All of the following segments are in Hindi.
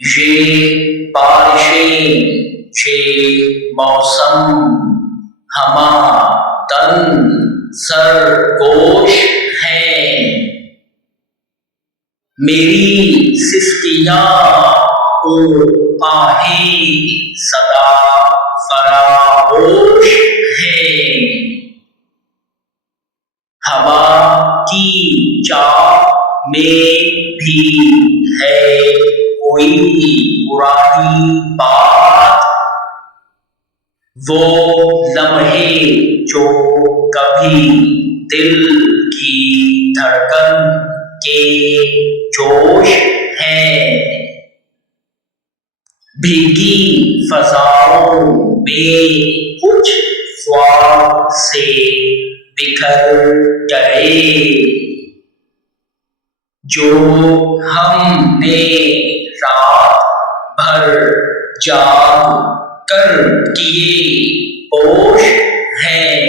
ये बारिशें, ये मौसम, हमा तन सरगोश है। मेरी सिस्कियाँ ओ आहें सदा फरागोश है। हवा की चाह में भी है कोई पुरानी बात, वो लम्हे जो कभी दिल की धड़कन के जोश है। भीगी फजाओं में कुछ ख्वाब से बिखर गए, जो हमने रात भर जाग कर किए होश हैं।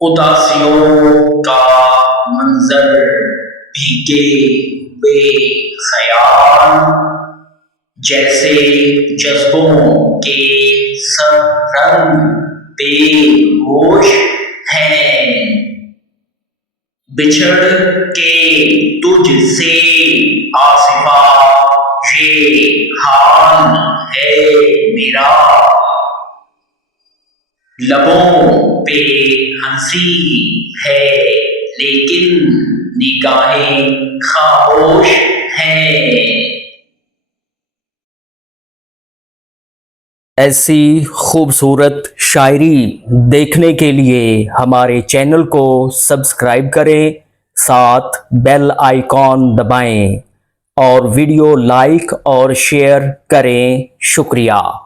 उदासियों का मंजर, भीगे हुए ख्याल, जैसे जज्बों के सब रंग बेहोश हैं। बिछड़ के तुझसे आसिफा ये हाल है मेरा, लबों पे हंसी है लेकिन निगाहें खामोश हैं। ऐसी खूबसूरत शायरी देखने के लिए हमारे चैनल को सब्सक्राइब करें, साथ बेल आइकॉन दबाएं और वीडियो लाइक और शेयर करें। शुक्रिया।